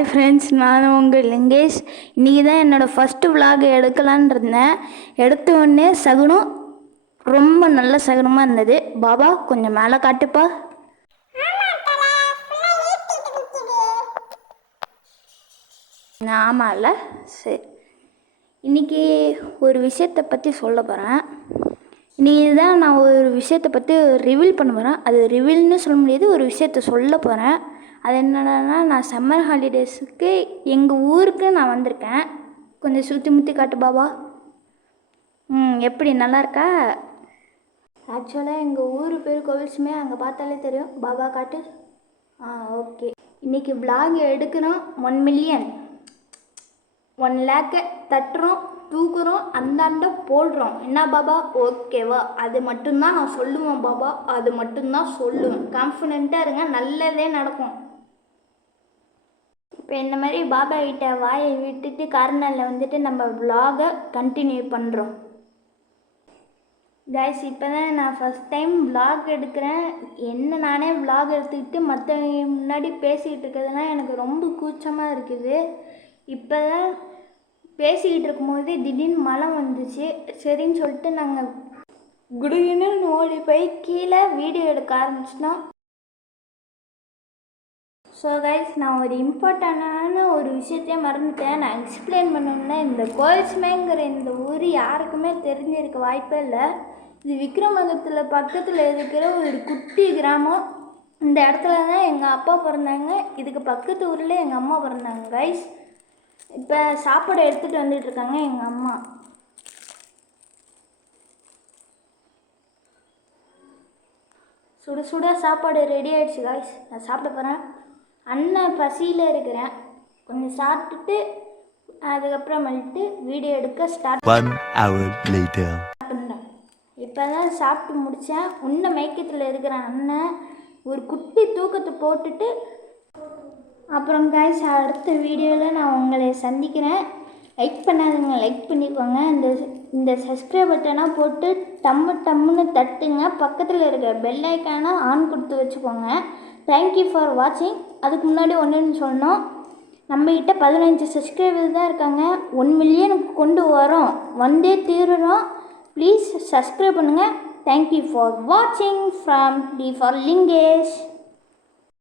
Hi friends, நான் உங்கள் லிங்கேஷ். இன்றைக்கி தான் என்னோடய ஃபஸ்ட்டு விலாக் எடுக்கலான் இருந்தேன். எடுத்த உடனே சகுனம் ரொம்ப நல்ல சகுனமாக இருந்தது. பாபா கொஞ்சம் மேலே காட்டுப்பா. ஆமாம்ல, சரி. இன்றைக்கி ஒரு விஷயத்தை பற்றி சொல்ல போகிறேன். இன்றைக்கி தான் நான் ஒரு விஷயத்தை பற்றி ரிவீல் பண்ண போகிறேன். அது ரிவீல்னு சொல்ல முடியாது, ஒரு விஷயத்தை சொல்ல போகிறேன். அது என்னென்னா, நான் சம்மர் ஹாலிடேஸுக்கு எங்கள் ஊருக்கு நான் வந்திருக்கேன். கொஞ்சம் சுற்றி முற்றி காட்டு பாபா. எப்படி நல்லா இருக்கா? ஆக்சுவலாக எங்கள் ஊர் பேர் கோவில்ஸுமே, அங்கே பார்த்தாலே தெரியும். பாபா காட்டு. ஓகே. இன்றைக்கி விலாக் எடுக்கிறோம். 1 மில்லியன் 1 லேக்கை தட்டுறோம், தூக்குறோம், அந்தாண்ட போடுறோம். என்ன பாபா, ஓகேவா? அது மட்டும்தான் நான் சொல்லுவேன் பாபா, அது மட்டும்தான் சொல்லுவேன். கான்ஃபிடென்ட்டாக இருங்க, நல்லதே நடக்கும். இப்போ இந்த மாதிரி பாபா கிட்ட வாயை விட்டுட்டு கார்னரில் வந்துட்டு நம்ம விலாகை கண்டினியூ பண்ணுறோம். கைஸ், இப்போ தான் நான் ஃபஸ்ட் டைம் விலாக் எடுக்கிறேன். நானே விலாக் எடுத்துக்கிட்டு மற்றவங்க முன்னாடி பேசிக்கிட்டு இருக்கிறதுனா எனக்கு ரொம்ப கூச்சமாக இருக்குது. இப்போ தான் பேசிக்கிட்டு இருக்கும்போது திடீர்னு மழை வந்துச்சு. சரின்னு சொல்லிட்டு நாங்கள் குடுகுன்னு ஓடி போய் கீழே வீடியோ எடுக்க ஆரம்பிச்சிட்டோம். ஸோ கைஸ், நான் ஒரு இம்பார்ட்டண்டான ஒரு விஷயத்தையே மறந்துட்டேன். நான் எக்ஸ்பிளைன் பண்ணணுன்னா, இந்த கோயில்ஸ்மேங்கிற இந்த ஊர் யாருக்குமே தெரிஞ்சிருக்க வாய்ப்பே இல்லை. இது விக்ரமங்கத்தில் பக்கத்தில் இருக்கிற ஒரு குட்டி கிராமம். இந்த இடத்துல தான் எங்கள் அப்பா பிறந்தாங்க. இதுக்கு பக்கத்து ஊரில் எங்கள் அம்மா பிறந்தாங்க. கைஸ், இப்போ சாப்பாடு எடுத்துகிட்டு வந்துட்டுருக்காங்க எங்கள் அம்மா. சுட சுட சாப்பாடு ரெடி ஆகிடுச்சு கைஸ். நான் சாப்பிட போகிறேன். அண்ணன் பசியில் இருக்கிறேன். கொஞ்சம் சாப்பிட்டுட்டு அதுக்கப்புறமேட்டு வீடியோ எடுக்க ஸ்டார்ட் பண்ணுறேன். இப்போ தான் சாப்பிட்டு முடித்தேன். இன்னும் மயக்கத்தில் இருக்கிற அண்ணன் ஒரு குட்டி தூக்கத்தை போட்டுட்டு அப்புறம் கைஸ் அடுத்த வீடியோவில் நான் உங்களை சந்திக்கிறேன். லைக் பண்ணாதவங்க லைக் பண்ணிக்கோங்க. இந்த சப்ஸ்கிரைப் பட்டனாக போட்டு டம்முன்னு தட்டுங்க. பக்கத்தில் இருக்கிற பெல் ஐக்கானை ஆன் கொடுத்து வச்சுக்கோங்க. தேங்க்யூ ஃபார் வாட்சிங். அதுக்கு முன்னாடி ஒன்றுன்னு சொல்லணும், நம்மக்கிட்ட 15 சப்ஸ்கிரைபர் தான் இருக்காங்க. 1 மில்லியனுக்கு கொண்டு வரோம், வந்தே தீருறோம். ப்ளீஸ் சப்ஸ்கிரைப் பண்ணுங்கள். தேங்க்யூ ஃபார் வாட்சிங் ஃப்ரம் டி ஃபார் லிங்கேஷ்.